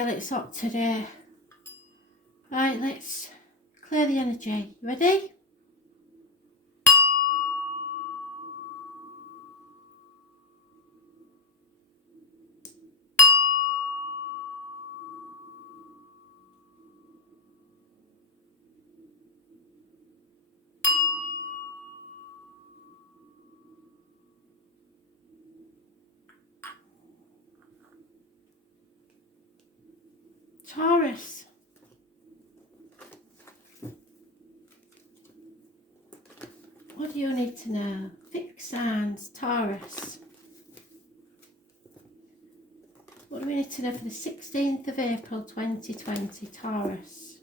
feel it's hot today. Right, let's clear the energy. Ready? Taurus. What do you need to know? Fixed signs, Taurus. What do we need to know for the 16th of April 2020, Taurus?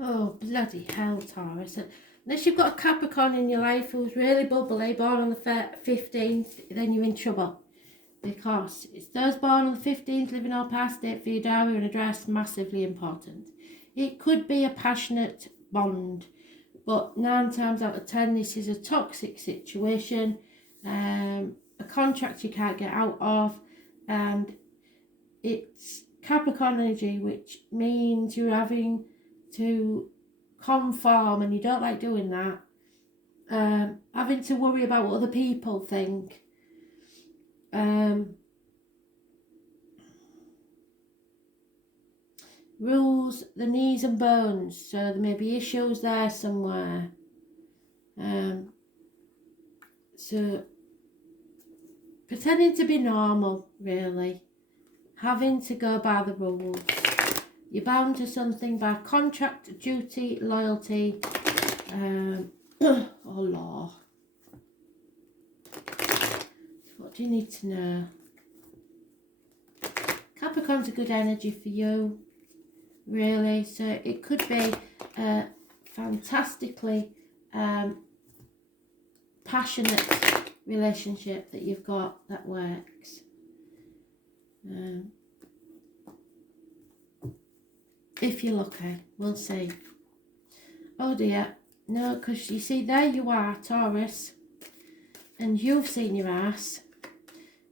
Oh, bloody hell, Taurus. Unless you've got a Capricorn in your life who's really bubbly, born on the 15th, then you're in trouble. Because it's those born on the 15th, living or past it, for your diary and address, massively important. It could be a passionate bond, but 9 times out of 10, this is a toxic situation, a contract you can't get out of, and it's Capricorn energy, which means you're having to conform, and you don't like doing that. Having to worry about what other people think. Rules the knees and bones, so there may be issues there somewhere. So pretending to be normal, really, having to go by the rules. You're bound to something by contract, duty, loyalty, or law. What do you need to know? Capricorn's a good energy for you, really. So it could be a fantastically passionate relationship that you've got that works. If you're lucky, we'll see. Oh dear, no, because you see, there you are, Taurus, and you've seen your ass,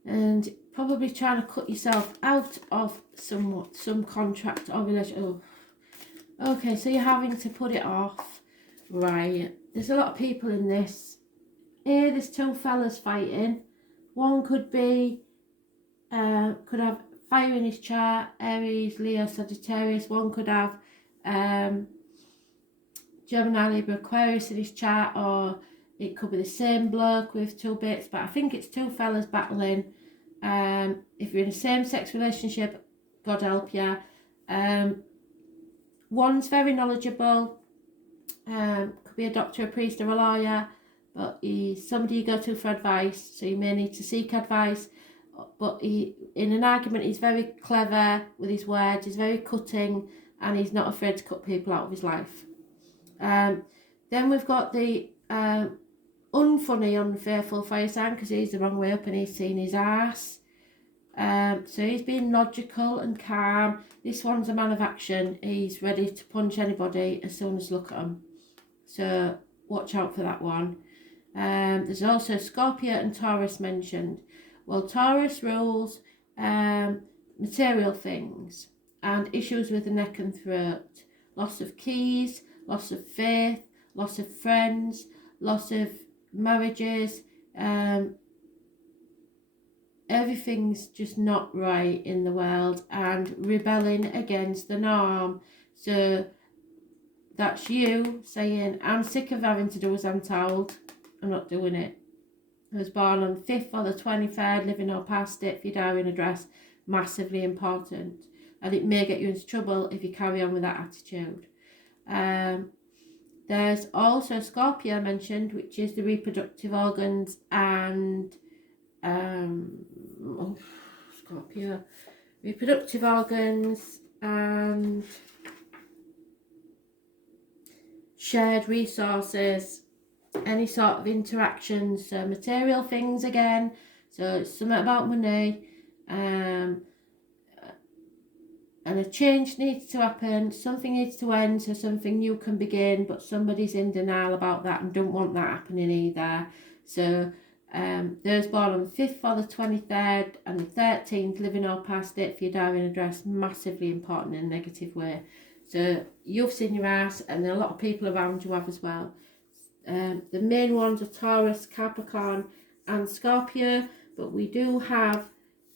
and probably trying to cut yourself out of some contract or relationship. Oh. Okay, so you're having to put it off. Right, there's a lot of people in this. Here, there's 2 fellas fighting. One could be, could have fire in his chart, Aries, Leo, Sagittarius. One could have Gemini, Libra, Aquarius in his chart, or it could be the same bloke with 2 bits, but I think it's 2 fellas battling. If you're in a same-sex relationship, God help you. One's very knowledgeable, could be a doctor, a priest, or a lawyer, but he's somebody you go to for advice, so you may need to seek advice. But in an argument, he's very clever with his words, he's very cutting, and he's not afraid to cut people out of his life. Then we've got the unfunny, unfaithful fire sign, because he's the wrong way up and he's seen his arse. So he's being logical and calm. This one's a man of action. He's ready to punch anybody as soon as you look at him. So watch out for that one. There's also Scorpio and Taurus mentioned. Well, Taurus rules material things and issues with the neck and throat. Loss of keys, loss of faith, loss of friends, loss of marriages. Everything's just not right in the world, and rebelling against the norm. So that's you saying, I'm sick of having to do as I'm told. I'm not doing it. I was born on the 5th or the 23rd, living or past it, for your diary and address, massively important. And it may get you into trouble if you carry on with that attitude. There's also Scorpio mentioned, which is the reproductive organs and Scorpio, reproductive organs and shared resources, any sort of interactions, so material things again. So it's something about money, and a change needs to happen, something needs to end so something new can begin, but somebody's in denial about that and don't want that happening either. So those born on the 5th or the 23rd and the 13th, living or past date for your diary and address, massively important in a negative way. So you've seen your ass, and there are a lot of people around you have as well. The main ones are Taurus, Capricorn and Scorpio, but we do have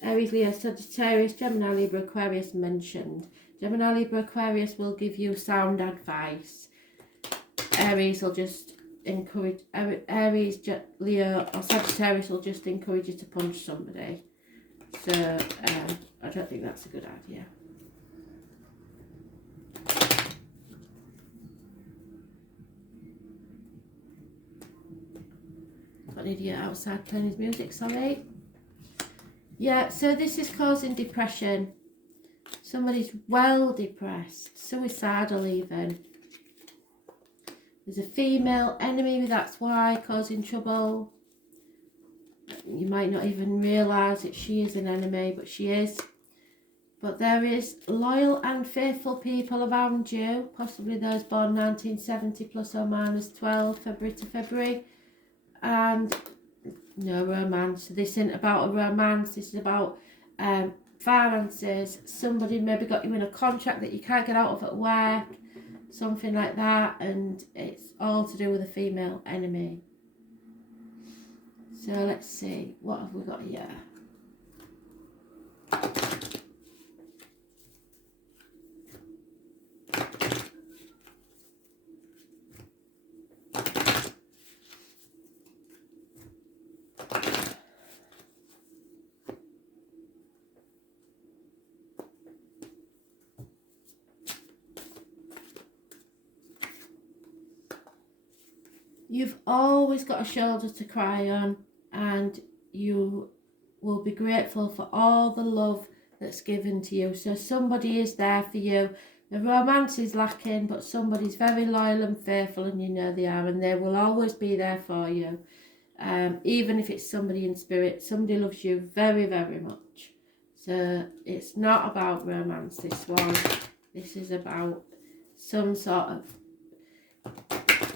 Aries, Leo, Sagittarius, Gemini, Libra, Aquarius mentioned. Gemini, Libra, Aquarius will give you sound advice. Aries will just encourage, Aries, Leo or Sagittarius will just encourage you to punch somebody. So I don't think that's a good idea. Got an idiot outside playing his music, sorry. Yeah, so this is causing depression. Somebody's well depressed, suicidal even. There's a female enemy, that's why, causing trouble. You might not even realise that she is an enemy, but she is. But there is loyal and faithful people around you, possibly those born 1970 plus or minus 12, February to February. And no romance. This isn't about a romance, this is about finances. Somebody maybe got you in a contract that you can't get out of at work, something like that, and it's all to do with a female enemy. So let's see, what have we got here? You've always got a shoulder to cry on, and you will be grateful for all the love that's given to you. So somebody is there for you. The romance is lacking, but somebody's very loyal and faithful, and you know they are, and they will always be there for you. Even if it's somebody in spirit, somebody loves you very, very much. So it's not about romance, this one. This is about some sort of...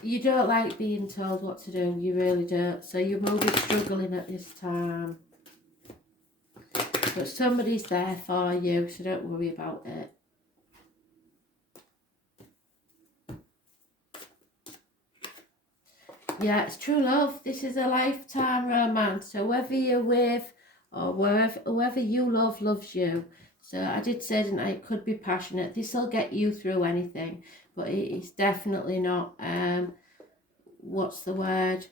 You don't like being told what to do, you really don't. So you will be struggling at this time. But somebody's there for you, so don't worry about it. Yeah, it's true love. This is a lifetime romance. So whoever you're with or whoever you love loves you. So I did say, didn't I, it could be passionate. This will get you through anything. But it's definitely not, what's the word?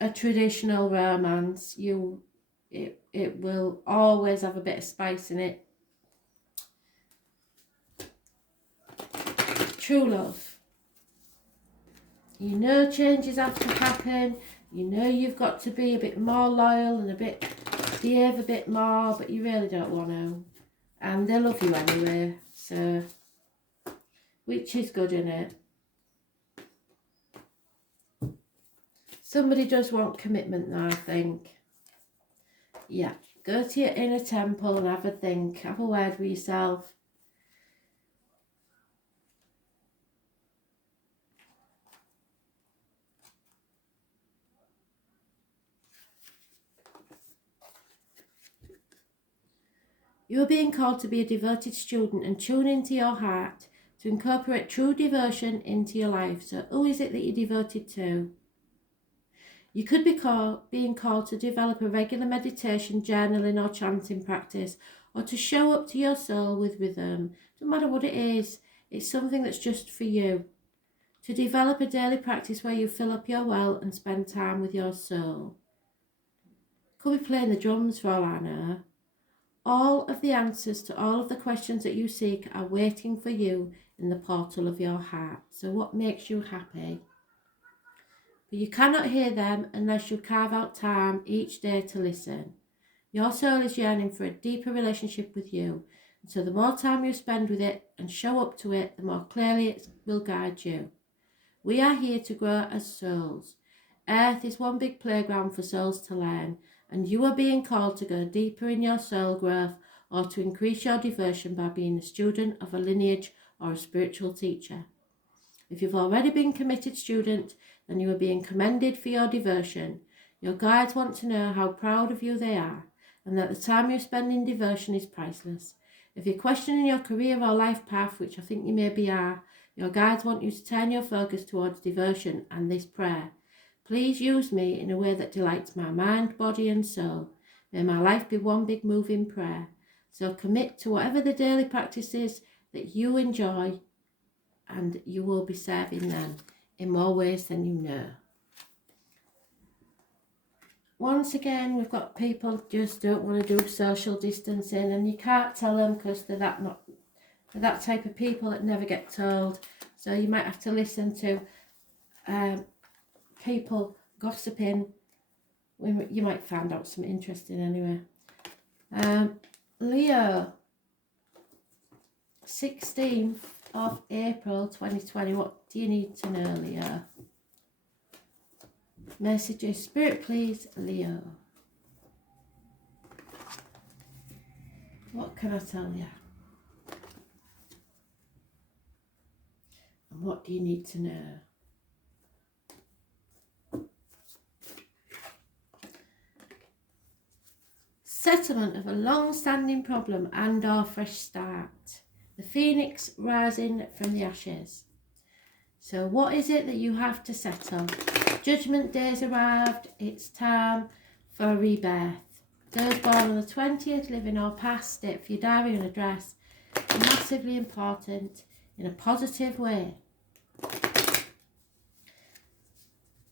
A traditional romance. It will always have a bit of spice in it. True love. You know changes have to happen. You know you've got to be a bit more loyal and behave a bit more, but you really don't want to. And they love you anyway, so, which is good, innit? Somebody does want commitment now, I think. Yeah, go to your inner temple and have a think. Have a word with yourself. You are being called to be a devoted student and tune into your heart to incorporate true devotion into your life. So who is it that you're devoted to? You could be being called to develop a regular meditation, journaling or chanting practice, or to show up to your soul with rhythm. No matter what it is, it's something that's just for you. To develop a daily practice where you fill up your well and spend time with your soul. Could be playing the drums for all I know. All of the answers to all of the questions that you seek are waiting for you in the portal of your heart. So what makes you happy? But you cannot hear them unless you carve out time each day to listen. Your soul is yearning for a deeper relationship with you. And so the more time you spend with it and show up to it, the more clearly it will guide you. We are here to grow as souls. Earth is one big playground for souls to learn, and you are being called to go deeper in your soul growth or to increase your devotion by being a student of a lineage or a spiritual teacher. If you've already been committed student, and you are being commended for your devotion. Your guides want to know how proud of you they are, and that the time you spend in devotion is priceless. If you're questioning your career or life path, which I think you maybe are, your guides want you to turn your focus towards devotion and this prayer. Please use me in a way that delights my mind, body and soul. May my life be one big moving prayer. So commit to whatever the daily practice is that you enjoy, and you will be serving them in more ways than you know. Once again, we've got people just don't want to do social distancing, and you can't tell them because they're that type of people that never get told. So you might have to listen to people gossiping. You might find out something interesting anyway. Leo, 16th of April 2020. What do you need to know, Leo? Messages, Spirit, please, Leo. What can I tell you? And what do you need to know? Settlement of a long-standing problem and or fresh start. The phoenix rising from the ashes. So what is it that you have to settle? Judgment day's arrived. It's time for a rebirth. Those born on the 20th, living or past, state for your diary and address. Massively important in a positive way.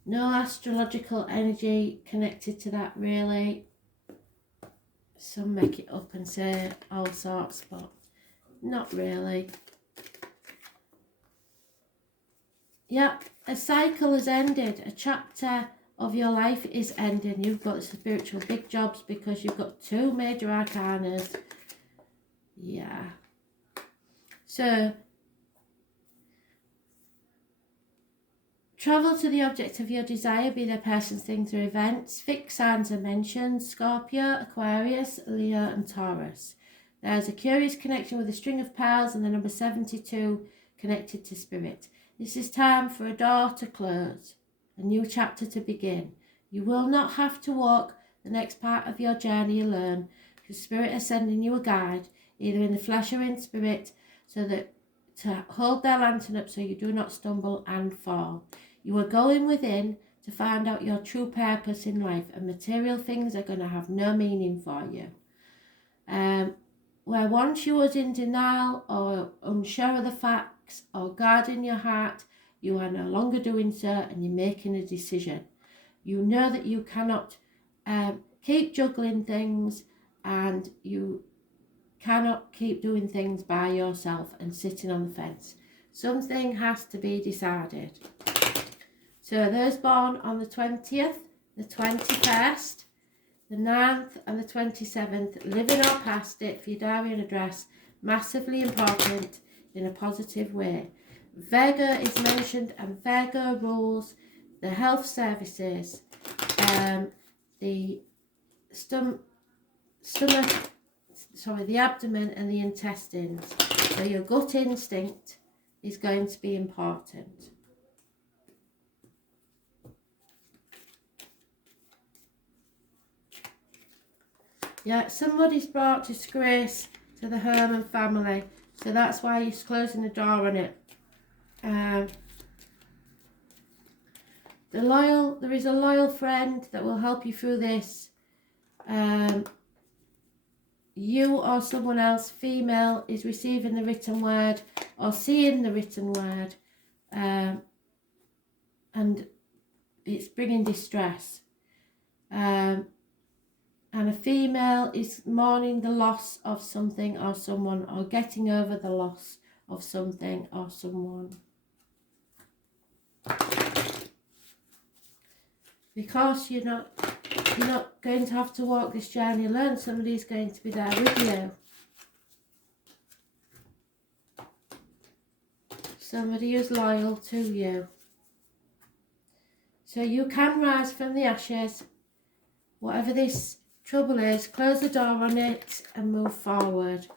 No astrological energy connected to that really. Some make it up and say all sorts, but not really. Yep, a cycle has ended. A chapter of your life is ending. You've got spiritual big jobs because you've got 2 major arcanas. Yeah. So, travel to the object of your desire, be their persons, things or events. Fixed signs are mentioned: Scorpio, Aquarius, Leo and Taurus. There's a curious connection with a string of pearls and the number 72 connected to spirit. This is time for a door to close, a new chapter to begin. You will not have to walk the next part of your journey alone, because Spirit is sending you a guide, either in the flesh or in spirit, so that to hold their lantern up so you do not stumble and fall. You are going within to find out your true purpose in life, and material things are going to have no meaning for you. Where once you was in denial or unsure of the facts or guarding your heart, you are no longer doing so, and you're making a decision. You know that you cannot keep juggling things, and you cannot keep doing things by yourself and sitting on the fence. Something has to be decided. So those born on the 20th, the 21st, the 9th and the 27th, living or past it for your diary and address, massively important in a positive way. Virgo is mentioned, and Virgo rules the health services, the the abdomen and the intestines. So your gut instinct is going to be important. Yeah, somebody's brought disgrace to the home and family, so that's why he's closing the door on it. There is a loyal friend that will help you through this. You or someone else, female, is receiving the written word or seeing the written word, and it's bringing distress. And a female is mourning the loss of something or someone, or getting over the loss of something or someone. Because you're not going to have to walk this journey alone. Somebody's going to be there with you. Somebody who's loyal to you. So you can rise from the ashes. Whatever this trouble is, close the door on it and move forward.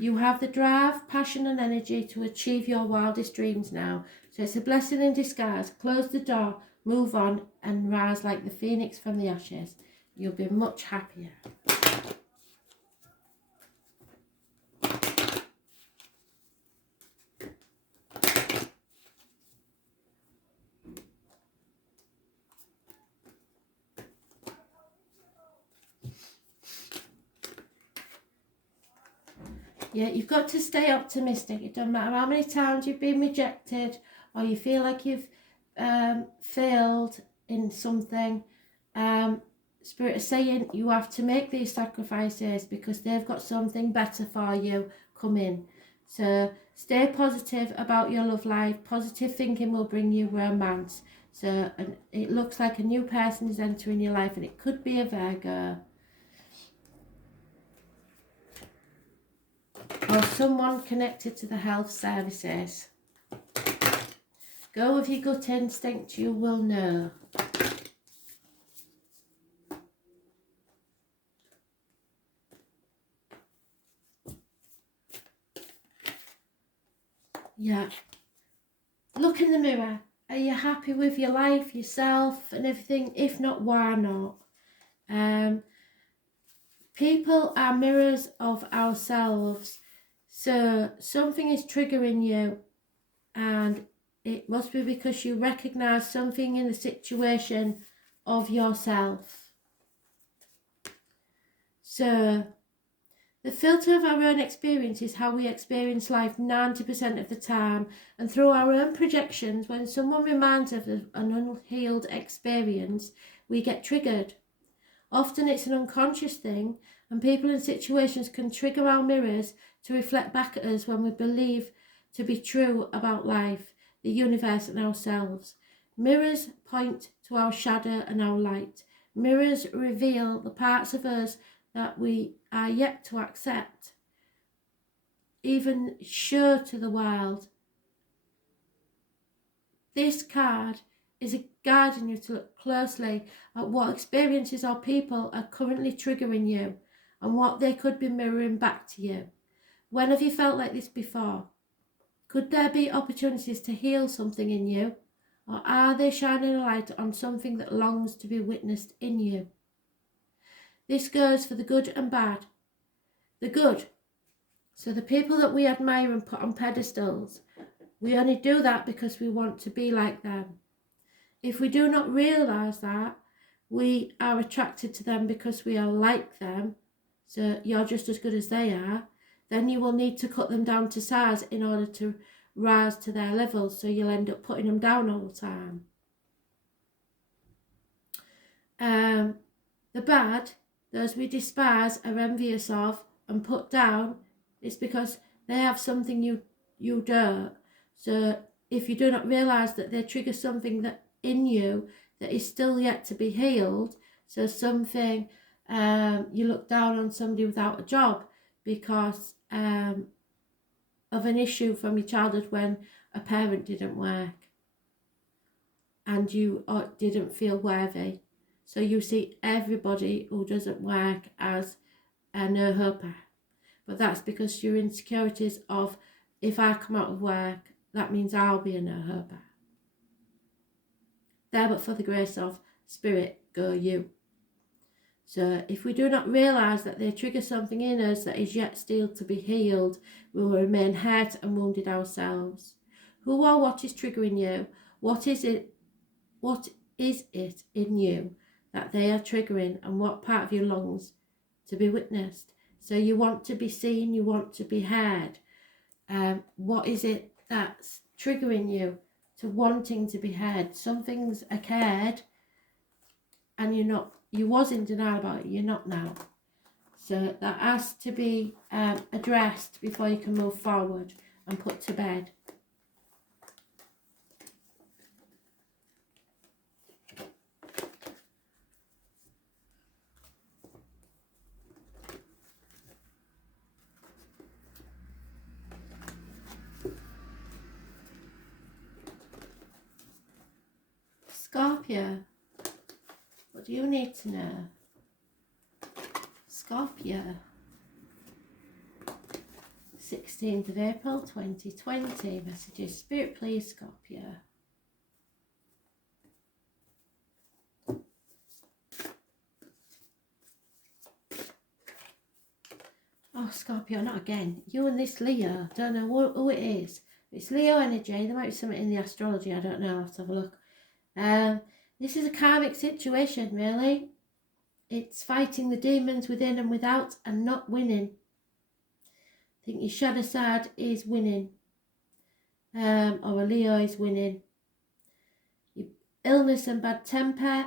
You have the drive, passion and energy to achieve your wildest dreams now. So it's a blessing in disguise. Close the door, move on and rise like the phoenix from the ashes. You'll be much happier. Yeah, you've got to stay optimistic. It doesn't matter how many times you've been rejected or you feel like you've failed in something. Spirit is saying you have to make these sacrifices because they've got something better for you coming. So stay positive about your love life. Positive thinking will bring you romance. So it looks like a new person is entering your life, and it could be a Virgo. Or someone connected to the health services. Go with your gut instinct, you will know. Yeah. Look in the mirror. Are you happy with your life, yourself and everything? If not, why not? People are mirrors of ourselves. So something is triggering you, and it must be because you recognise something in the situation of yourself. So the filter of our own experience is how we experience life 90% of the time, and through our own projections, when someone reminds us of an unhealed experience, we get triggered. Often it's an unconscious thing, and people and situations can trigger our mirrors to reflect back at us when we believe to be true about life, the universe and ourselves. Mirrors point to our shadow and our light. Mirrors reveal the parts of us that we are yet to accept, even show to the world. This card is guiding you to look closely at what experiences or people are currently triggering you and what they could be mirroring back to you. When have you felt like this before? Could there be opportunities to heal something in you, or are they shining a light on something that longs to be witnessed in you? This goes for the good and bad. The good, so the people that we admire and put on pedestals, we only do that because we want to be like them. If we do not realise that, we are attracted to them because we are like them, so you're just as good as they are, then you will need to cut them down to size in order to rise to their level, so you'll end up putting them down all the time. The bad, those we despise, are envious of and put down, it's because they have something you don't. So if you do not realise that they trigger something that in you that is still yet to be healed, so something, you look down on somebody without a job because of an issue from your childhood when a parent didn't work and you didn't feel worthy. So you see everybody who doesn't work as a no-hoper. But that's because your insecurities of, if I come out of work, that means I'll be a no-hoper. There, but for the grace of Spirit, go you. So if we do not realise that they trigger something in us that is yet still to be healed, we will remain hurt and wounded ourselves. Who or what is triggering you? What is it in you that they are triggering, and what part of you longs to be witnessed? So you want to be seen, you want to be heard. What is it that's triggering you to wanting to be heard? Something's occurred and you was in denial about it, you're not now. So that has to be addressed before you can move forward and put to bed. Scorpio, what do you need to know? Scorpio, 16th of April 2020, messages. Spirit, please, Scorpio. Oh, Scorpio, not again. You and this Leo. Don't know who it is. It's Leo energy. There might be something in the astrology. I don't know. Let's have a look. This is a karmic situation, really. It's fighting the demons within and without and not winning. I think your shadow side is winning. Or a Leo is winning. Your illness and bad temper.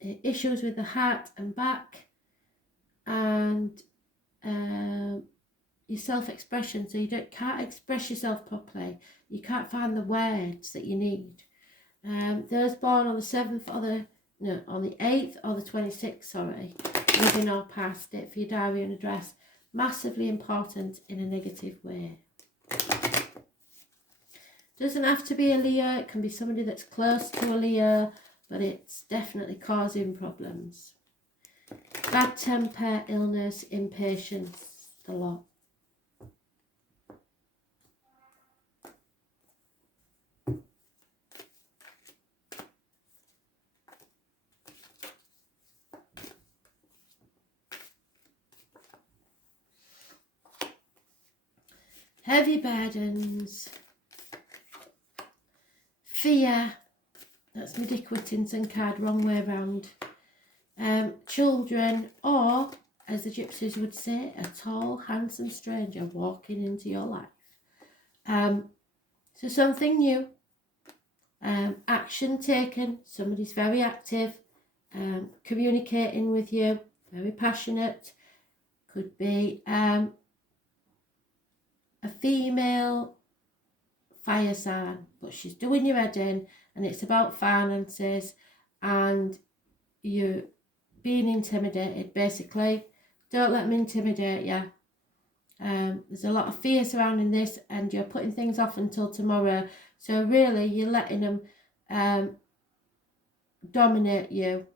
Issues with the heart and back. And your self-expression, so you can't express yourself properly. You can't find the words that you need. Those born on the 7th or on the 8th or the 26th, sorry, living or past it for your diary and address, massively important in a negative way. Doesn't have to be a Leo, it can be somebody that's close to a Leo, but it's definitely causing problems. Bad temper, illness, impatience, the lot. Heavy burdens, fear, that's my Dick Whittington card, wrong way around. Children, or, as the gypsies would say, a tall, handsome stranger walking into your life. So something new, action taken, somebody's very active, communicating with you, very passionate, could be a female fire sign, but she's doing your head in, and it's about finances and you being intimidated, basically. Don't let them intimidate you. There's a lot of fear surrounding this, and you're putting things off until tomorrow, so really you're letting them dominate you.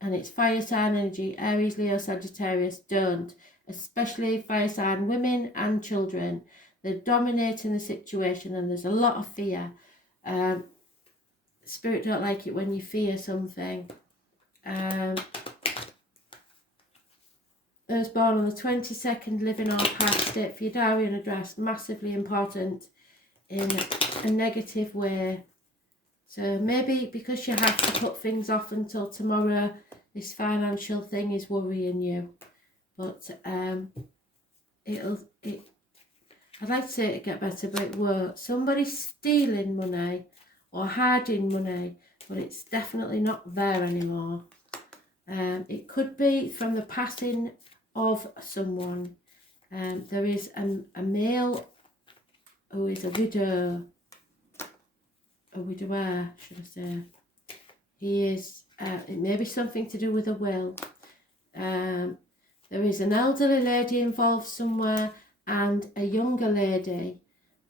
And it's fire sign energy, Aries, Leo, Sagittarius. Don't, especially fire sign women and children. They're dominating the situation, and there's a lot of fear. Spirit don't like it when you fear something. Those born on the 22nd, living or past it, for your diary and address, massively important in a negative way. So maybe because you have to put things off until tomorrow, this financial thing is worrying you. But I'd like to say it'd get better, but it won't. Somebody's stealing money or hiding money, but it's definitely not there anymore. It could be from the passing of someone. There is a male who is a widower, should I say. He is, it may be something to do with a will. There is an elderly lady involved somewhere, and a younger lady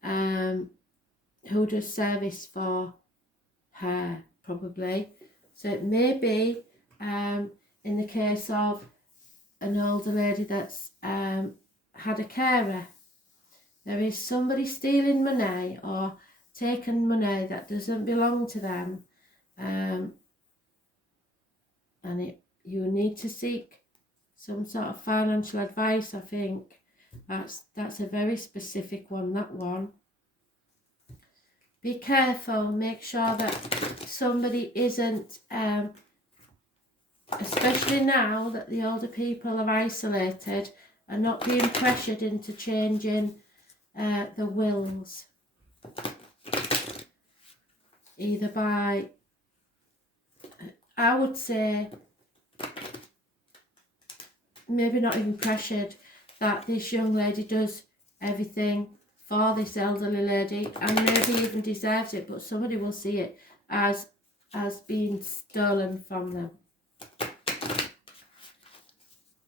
who does service for her, probably. So it may be in the case of an older lady that's had a carer. There is somebody stealing money or taking money that doesn't belong to them, and you need to seek some sort of financial advice. I think that's a very specific one, that one. Be careful, make sure that somebody isn't, especially now that the older people are isolated, and not being pressured into changing the wills. Either by, I would say, maybe not even pressured, that this young lady does everything for this elderly lady and maybe even deserves it, but somebody will see it as being stolen from them.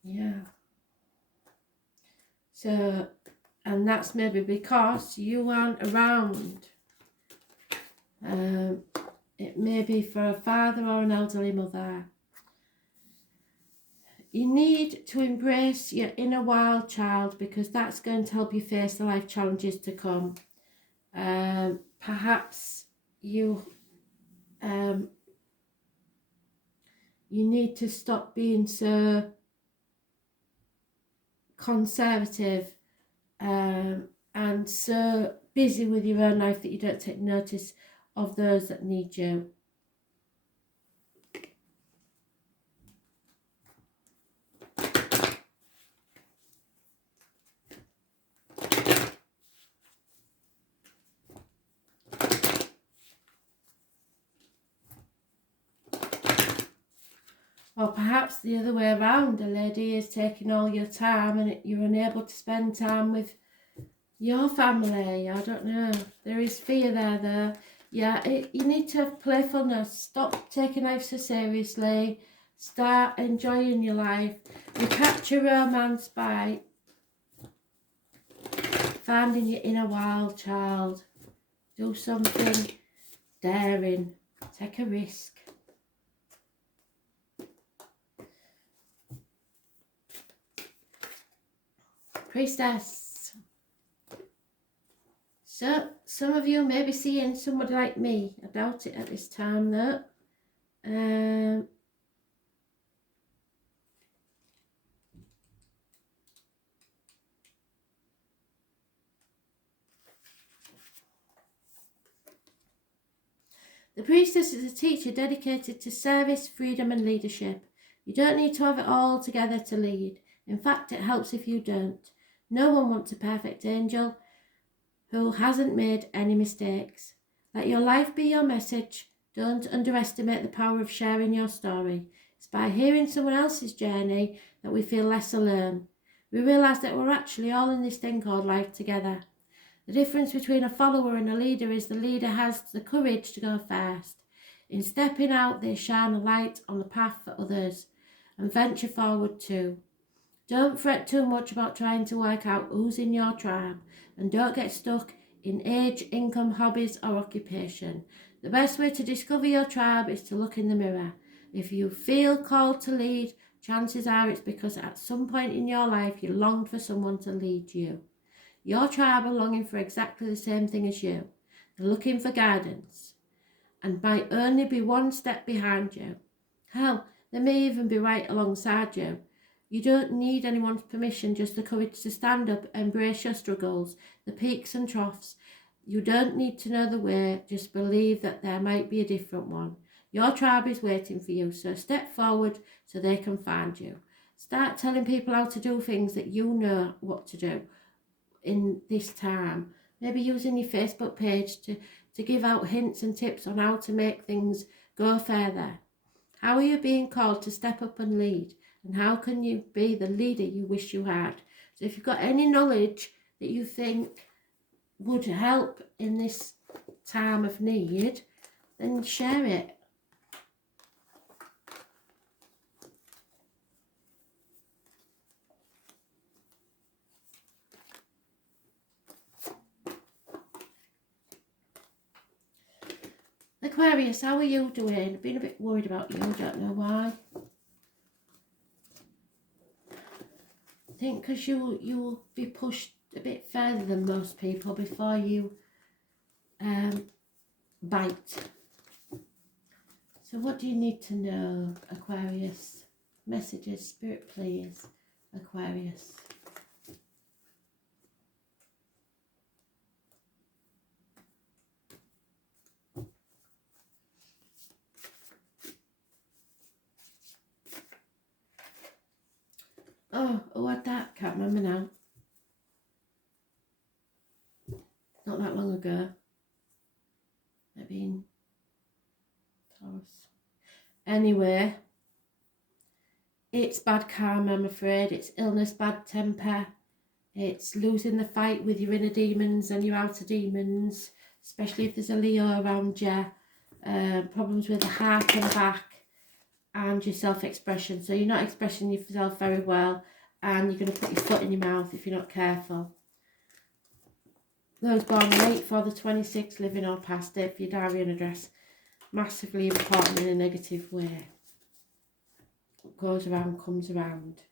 Yeah. So, and that's maybe because you aren't around. It may be for a father or an elderly mother. You need to embrace your inner wild child, because that's going to help you face the life challenges to come. Perhaps you need to stop being so conservative and so busy with your own life that you don't take notice of those that need you. Or perhaps the other way around, a lady is taking all your time and you're unable to spend time with your family. I don't know. There is fear there though. Yeah, you need to have playfulness. Stop taking life so seriously. Start enjoying your life. Recapture romance by finding your inner wild child. Do something daring. Take a risk. Priestess. So, some of you may be seeing somebody like me. I doubt it at this time though. The priestess is a teacher dedicated to service, freedom and leadership. You don't need to have it all together to lead. In fact, it helps if you don't. No one wants a perfect angel who hasn't made any mistakes. Let your life be your message. Don't underestimate the power of sharing your story. It's by hearing someone else's journey that we feel less alone. We realise that we're actually all in this thing called life together. The difference between a follower and a leader is the leader has the courage to go first. In stepping out, they shine a light on the path for others and venture forward too. Don't fret too much about trying to work out who's in your tribe, and don't get stuck in age, income, hobbies or occupation. The best way to discover your tribe is to look in the mirror. If you feel called to lead, chances are it's because at some point in your life you longed for someone to lead you. Your tribe are longing for exactly the same thing as you. They're looking for guidance and might only be one step behind you. Hell, they may even be right alongside you. You don't need anyone's permission, just the courage to stand up, embrace your struggles, the peaks and troughs. You don't need to know the way, just believe that there might be a different one. Your tribe is waiting for you, so step forward so they can find you. Start telling people how to do things that you know what to do in this time. Maybe using your Facebook page to give out hints and tips on how to make things go further. How are you being called to step up and lead? And how can you be the leader you wish you had? So if you've got any knowledge that you think would help in this time of need, then share it. Aquarius, how are you doing? I've been a bit worried about you, I don't know why. I think because you will be pushed a bit further than most people before you bite. So what do you need to know, Aquarius? Messages, Spirit please, Aquarius. Oh, who had that? Can't remember now. Not that long ago. Maybe in Taurus. Anyway, it's bad karma, I'm afraid. It's illness, bad temper. It's losing the fight with your inner demons and your outer demons, especially if there's a Leo around you. Problems with the heart and back and your self-expression. So you're not expressing yourself very well and you're going to put your foot in your mouth if you're not careful. Those born late for the 26th, living or past it, for your diary and address, massively important in a negative way. What goes around comes around.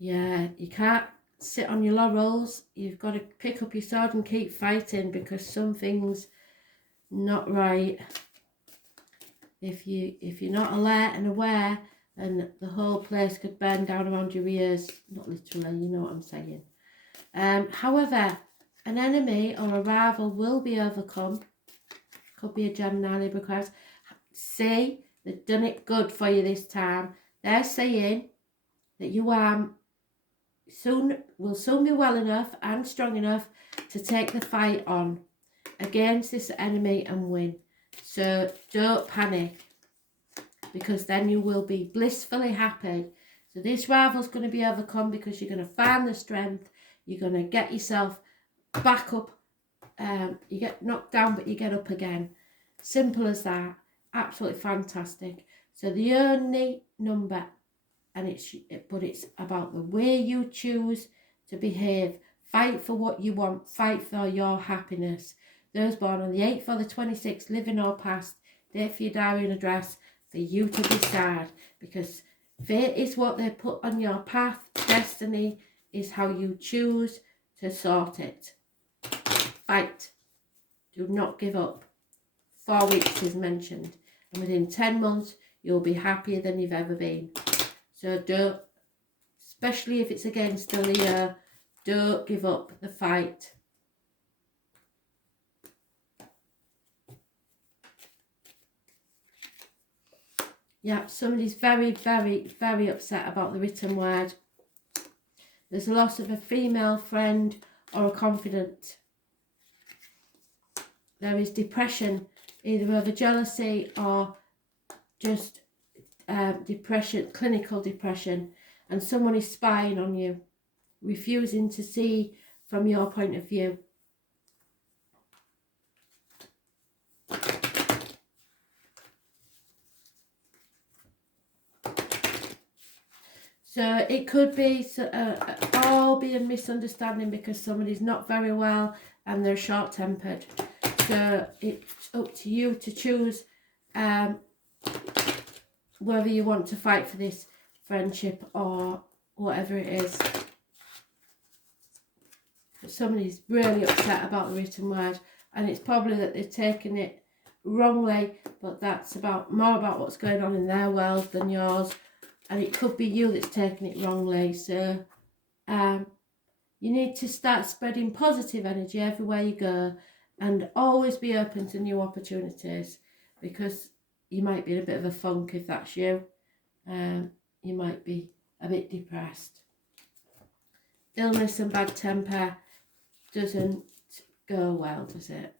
Yeah, you can't sit on your laurels. You've got to pick up your sword and keep fighting because something's not right. if you're not alert and aware, then the whole place could burn down around your ears. Not literally, you know what I'm saying. However, an enemy or a rival will be overcome. Could be a Gemini, Libra, Aquarius. See, they've done it good for you this time. They're saying that you will soon be well enough and strong enough to take the fight on against this enemy and win. So don't panic, because then you will be blissfully happy. So this rival's going to be overcome because you're going to find the strength. You're going to get yourself back up. You get knocked down, but you get up again. Simple as that. Absolutely fantastic. So the only number, and it's about the way you choose to behave. Fight for what you want. Fight for your happiness. Those born on the 8th or the 26th, living or past, date for your diary and address, for you to decide, because fate is what they put on your path. Destiny is how you choose to sort it. Fight. Do not give up. 4 weeks is mentioned, and within 10 months you'll be happier than you've ever been. So don't, especially if it's against the Leo, don't give up the fight. Yeah, somebody's very, very, very upset about the written word. There's a loss of a female friend or a confidant. There is depression, either over jealousy or just depression, clinical depression, and someone is spying on you, refusing to see from your point of view. So it could be all be a misunderstanding because somebody's not very well and they're short-tempered. So it's up to you to choose whether you want to fight for this friendship or whatever it is. But somebody's really upset about the written word, and it's probably that they've taken it wrongly, but that's more about what's going on in their world than yours. And it could be you that's taking it wrongly. So you need to start spreading positive energy everywhere you go, and always be open to new opportunities, because you might be in a bit of a funk if that's you. You might be a bit depressed. Illness and bad temper doesn't go well, does it?